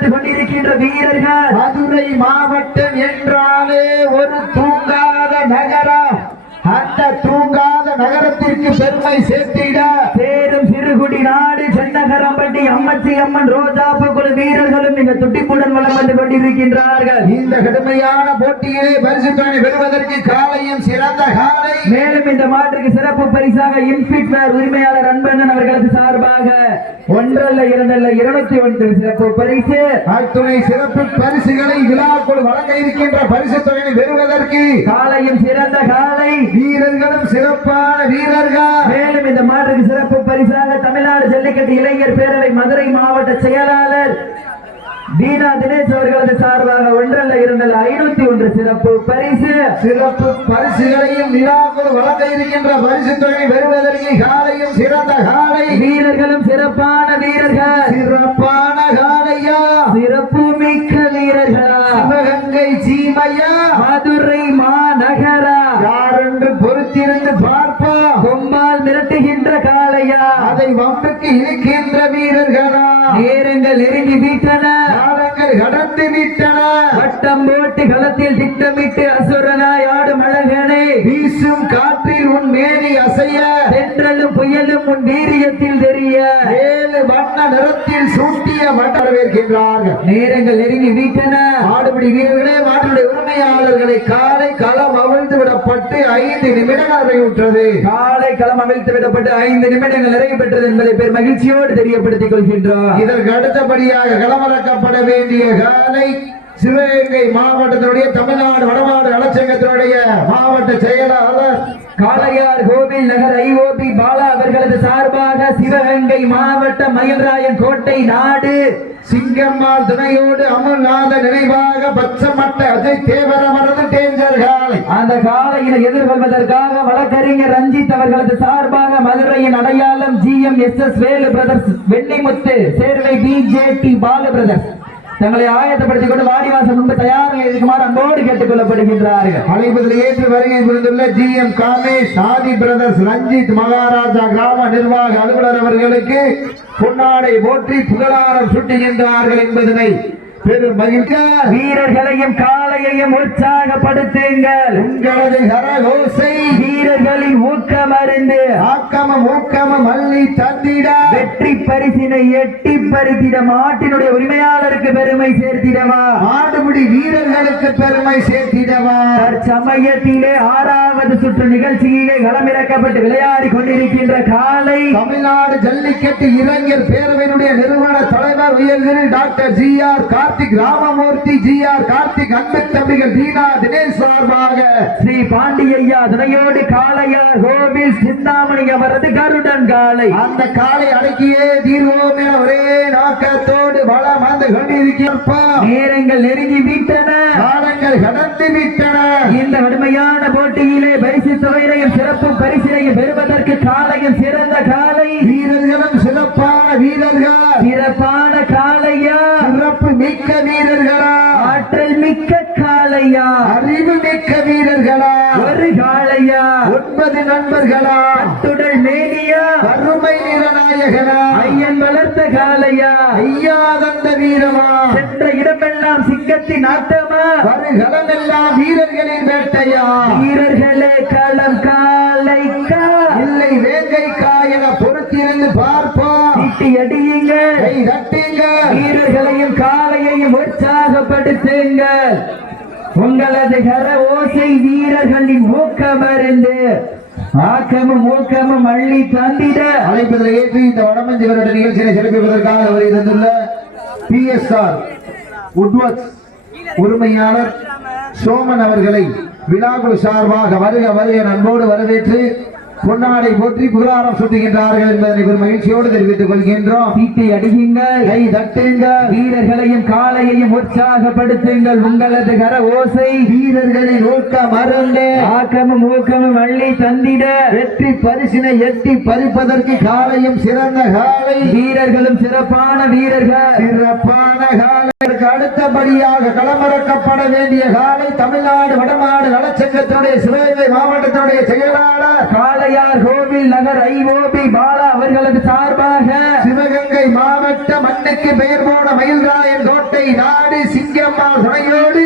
வந்து கொண்டிருக்கின்ற வீரர்கள். மதுரை மாவட்டம் என்றாலே ஒரு தூங்காத நகரம். அந்த தூங்காத நகரத்திற்கு பெருமை சேர்த்திட. சேரும் சிறுகுடி நாடு சென்னகரம்பட்டி அம்மச்சி அம்மன் ரோஜாப்பு குழு வீரர்களும் மிக துட்டிப்புடன் வளம் வந்து கொண்டிருக்கின்றார்கள். இந்த கடுமையான போட்டியிலே பரிசு தொகை பெறுவதற்கு காலையும் சிறந்த காலை. மேலும் இந்த மாற்றுக்கு சிறப்பு பரிசாக இன்ஃபிட் வேர் உரிமையாளர் அன்பண்ணன் அவர்களது சார்பாக ஒன்றல்ல இரண்டல்ல இருநூத்தி ஒன்று சிறப்பு பரிசு. அத்துணை சிறப்பு பரிசுகளை விழாக்குள் வழங்க இருக்கின்ற பரிசு தொகையை பெறுவதற்கு காலையும் சிறந்த காலை. வீரர்களும் சிறப்பான வீரர்கள். மேலும் இந்த மாற்றுக்கு சிறப்பு பரிசாக தமிழ்நாடு ஜல்லிக்கட்டு இளைஞர் பேரவை மதுரை மாவட்ட செயலாளர் தீனா தினேஷ் அவர்களது சார்பாக ஒன்றல்ல இரண்டல்ல ஐநூத்தி ஒன்று சிறப்பு பரிசு. சிறப்பு பரிசுகளையும் விழாக்குள் வழங்க இருக்கின்ற பரிசு தொகை பெறுவதற்கு காலையும் சிறந்த காலை. வீரர்களும் சிறப்பான வீரர்கள். சிறப்பான காலையா? சிறப்பு அதை வம்புக்கு இழுக்கின்ற வீரர்களா? நேரங்கள் நெருங்கி விட்டன. காலங்கள் கடந்து விட்டன. வட்டம் போட்டு களத்தில் திட்டமிட்டு அசுரனாய் ஆடும் அழகனே. வீசும் காற்றில் உன் மேனி அசைய. தென்றலும் புயலும் உன் வீரியத்தில் தெரிய. நிறத்தில் சூட்டிய வரவேற்கின்றார்கள் நேரங்கள் நெருங்கி விட்டன. ஆடுபிடி வீரர்களே மாட்டுடைய உரிமையாளர்களை காலை களம் அவிழ்த்து விடப்பட்டு ஐந்து நிமிடம் நிறைவுற்றது காலை களம் அவிழ்த்து விடப்பட்டு ஐந்து நிமிடங்கள் நிறைவு பெற்றது என்பதை பெரும் மகிழ்ச்சியோடு தெரியப்படுத்திக் கொள்கின்றோம் இதற்கு அடுத்தபடியாக களமிறக்கப்பட வேண்டிய காலை சிவகங்கை மாவட்டத்தினுடைய தமிழ்நாடு வடமாடு நலச்சங்கத்தினுடைய மாவட்ட செயலாளர் காளையார் கோவில் நகர் ஐஓபி பாலா அவர்களது சார்பாக சிவகங்கை மாவட்ட மயில்ராயன் கோட்டை நாடு சிங்கம்மாள் துணையோடு அமல்நாத நினைவாக பச்சமட்ட அஜய் தேவரமரது டேஞ்சர் காலை அந்த காலையில் எதிர்கொள்வதற்காக வழக்கறிஞர் ரஞ்சித் அவர்களது சார்பாக மதுரையின் அடையாளம் G M S S Velu brothers Vellimuthu Servai BJD Balu brothers. தங்களை ஆயத்தப்படுத்திக் கொண்டு வாடிவாசல் முன்பு தயாராக இருக்குமாறு அன்போடு கேட்டுக் கொள்ளப்படுகின்றார்கள் அழைப்பதில் ஏற்று வருகை புரிந்துள்ள G M Kamesh Adhi brothers Ranjith Maharaja கிராம நிர்வாக அலுவலர் அவர்களுக்கு பொன்னாடை போற்றி புகழாரம் சுட்டுகின்றார்கள் என்பதனை வீரர்களையும் காளையையும் உற்சாகப்படுத்துங்கள். உங்களது கரகோசை. வீரர்களின் ஊக்கம் அறிந்து ஆக்கமம் ஊக்கமம் அள்ளி தந்திட. வெற்றி பரிசினை எட்டி பறித்திட மாட்டினுடைய உரிமையாளருக்கு பெருமை சேர்த்திடவா? ஆடுபிடி வீரர்களுக்கு பெருமை சேர்த்திடவா? தற்சமயத்திலே ஆறாவது சுற்று நிகழ்ச்சியிலே களமிறக்கப்பட்டு விளையாடி கொண்டிருக்கின்ற காலை தமிழ்நாடு ஜல்லிக்கட்டு இளைஞர் பேரவையினுடைய நிறுவன தலைவர் உயர்திரு doctor G R Karthik Ramamoorthy G R Karthik அன்பு தம்பிகள் தீனா தினேஷ் சார்பாக. ஸ்ரீ பாண்டியய்யா துணையோடு காளையார் கோவில் சிந்தாமணி அவரது கருடன் காலை அந்த காலை அடக்கியே தீர்வோம் என ஒரே நோக்கத்தோடு வளம் வந்து கொண்டிருக்கிறோம் நேரங்கள் நெருங்கி விட்டன. காலங்கள் கடந்து விட்டன. இந்த கடுமையான போட்டியிலே பரிசு தொகையினையும் சிறப்பு பரிசினையும் பெறுவதற்கு காலையும் சிறந்த காலை. வீரர்களும் சிறப்பான வீரர்கள். சிறப்பான காளையா சிறப்பு மிக்க வீரர்களா? ஆற்றல் மிக்க காளையா அறிவு மிக்க வீரர்களா? ஒரு காளையா ஒன்பது நண்பர்களா? துடல் மேனியா? வறுமை நிறநாயகனா காளையா ஐயா தந்த வீரமா? சென்ற இடமெல்லாம் சிங்கத்தின் ஆட்டமா வருகளமெல்லாம் வீரர்களின் வேட்டையா? வீரர்களே களம் காளைக்கா இல்லை வேங்கை காயன பொறுத்திருந்து பார்ப்போம் சீட்டி அடியுங்கள் கை தட்டுங்க. வீரர்களையும் காளையையும் உற்சாகப்படுத்துங்கள் உங்களது கர ஓசை வீரர்களின் ஊக்கமருந்து ஆக்கமும் ஊக்கமும் அள்ளி தாண்டிட. அழைப்பதில் ஏற்று இந்த வடமஞ்சி வருட நிகழ்ச்சியை சிறப்பிப்பதற்காக அவரை தந்துள்ள பி எஸ் ஆர் உரிமையாளர் சோமன் அவர்களை விழாக்குழு சார்பாக வருக வருக நண்போடு வரவேற்று பொன்னாடை போற்றி புகழாரம் சுட்டுகின்றார்கள் என்பதனை பெரும் மகிழ்ச்சியோடு தெரிவித்துக் கொள்கின்றோம். சீட்டை அடியுங்கள். கை தட்டுங்க வீரர்களையும் காளையையும் உற்சாகப்படுத்துங்கள். உங்களது கர ஓசை வீரர்களின் ஊக்க மருந்து ஆக்கமும் ஊக்கமும் அள்ளி தந்திட. வெற்றி பரிசினை எட்டி பறிப்பதற்கு காலையும் சிறந்த காலை வீரர்களும் சிறப்பான வீரர்கள். சிறப்பான காலைக்கு அடுத்தபடியாக களமிறக்கப்பட வேண்டிய காலை தமிழ்நாடு வடமாடு நலச்சங்கத்தினுடைய சிவகங்கை மாவட்டத்தினுடைய செயலாளர். காளையார் கோவில் நகர் ஐஓபி பாலா அவர்களது சார்பாக சிவகங்கை மாவட்ட மண்ணுக்கு பெயர் போன மயில்ராயன் கோட்டை நாடு சிங்கம்மாள் துணையோடு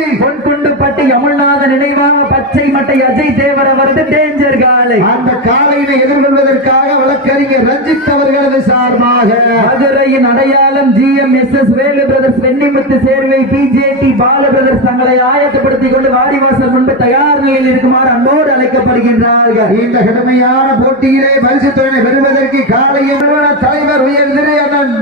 அமுல்நாத நினைவாக பச்சை மட்டை அஜய் தேவர் அவரது டேஞ்சர் காலை. அந்த காலையினை எதிர்கொள்வதற்காக வழக்கறிஞர் ரஞ்சித் அவர்களது சார்பாக. மதுரையின் அடையாளம் GM S S Velu brothers Vennimuthu Servai BJD Bala brothers தங்களை ஆயத்தப்படுத்திக் கொண்டு வாடிவாசல் முன்பு தயார் நிலையில் இருக்குமாறு அன்போடு அழைக்கப்படுகின்றார்கள். இந்த கடுமையான போட்டியிலே பரிசு தொகையை பெறுவதற்கு காலையில் நிறுவன தலைவர் உயர் அண்ணன்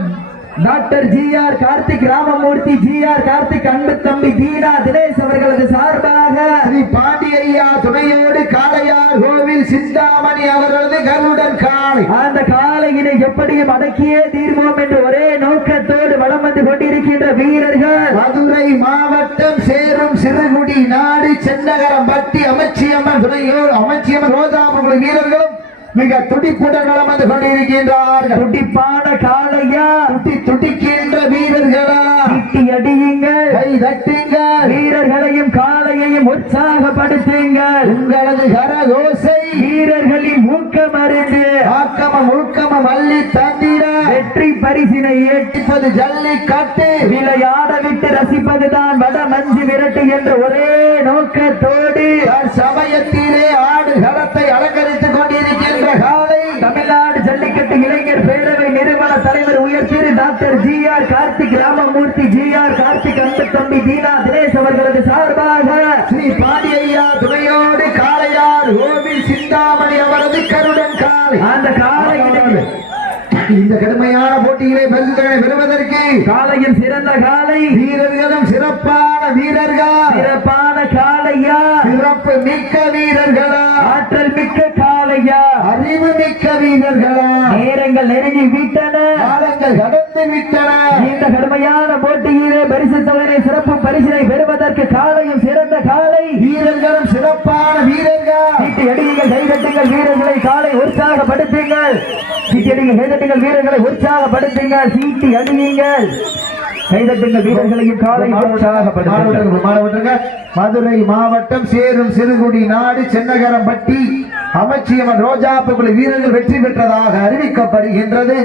doctor G R Karthik Ramamoorthy G R Karthik அன்பு தம்பி தீனா தினேஷ் அவர்களது சார்பாக ஸ்ரீ பாண்டியையா துணையோடு காளையார் கோவில் சிந்தாமணி அவர்களது கருடன் காளை. அந்த காலையினை எப்படியும் அடக்கியே தீர்வோம் என்று ஒரே நோக்கத்தோடு வலம் வந்து கொண்டிருக்கின்ற வீரர்கள். மதுரை மாவட்டம் சேரும் சிறுகுடி நாடு சென்னகரம் பட்டி அமைச்சியம்மன் துணையோடு அமைச்சியம்மன் ரோஜாபுரம் வீரர்களும் மிக துடிப்புடன் வலம் வந்து கொண்டிருக்கின்றார்கள் துடிப்பான காளையா? துட்டி துடிக்கின்ற வீரர்களா? திட்டி அடியுங்கள். கை தட்டுங்கள். வீரர்களையும் காளையையும் உற்சாகப்படுத்துங்கள். உங்களது கரகோசை வீரர்களின் ஊக்கம் அறிந்து ஆக்கமம் உள்கமம் அள்ளி தந்திட. வெற்றி பரிசினை ஏற்றி இப்போது ஜல்லிக்கட்டு விளையாட விட்டு ரசிப்பதுதான் வட மஞ்சு விரட்டு என்ற ஒரே நோக்கத்தோடு. சமயத்திலே ஆடு களத்தை அலங்கரித்துக் கொண்டிருக்கின்ற காலை தமிழ்நாடு ஜல்லிக்கட்டு இளைஞர் பேரவை நிறுவன தலைவர் உயர் திரு doctor G R Karthik Ramamoorthy G R Karthik தம்பி தீனா தினேஷ் அவர்களது சார்பாக ஸ்ரீ பாண்டியையா துணையோடு காளையார் கோவில் சிந்தாமணி அவரது கருடன் காலை. அந்த காலையினை இந்த கடுமையான போட்டியிலே பரிசுகளை பெறுவதற்கு காலையில் சிறந்த காலை. வீரர்களும் சிறப்பான வீரர்கள்? சிறப்பான காளையா சிறப்பு மிக்க வீரர்களா? ஆற்றல் மிக்க காளையா அறிவு மிக்க வீரர்களா? நேரங்கள் நெருங்கி விட்டன. காலங்கள் கடந்து விட்டன. இந்த கடுமையான தொகை சிறப்பு பரிசினை பெறுவதற்கு காலையும் சிறந்த காலை. வீரர்களும் சிறப்பான வீரர்கள். சீட்டு அடியுங்கள் கைதட்டுங்கள் வீரர்களை காலை உற்சாகப்படுத்துங்கள். சீட்டு அடியுங்கள் கைதட்டுங்கள் வீரர்களை உற்சாகப்படுத்துங்கள். சீட்டி அடியுங்கள் கைதட்டுங்கள் வீரர்களையும் காலை உற்சாகப்படுத்துங்கள். மாணவர்கள், மாணவர்கள், மதுரை மாவட்டம் சேரும் சிறுகுடி நாடு சென்னகரம்பட்டி அமைச்சியம்மன் ரோஜாப்பு குழு வீரர்கள் வெற்றி பெற்றதாக அறிவிக்கப்படுகின்றது.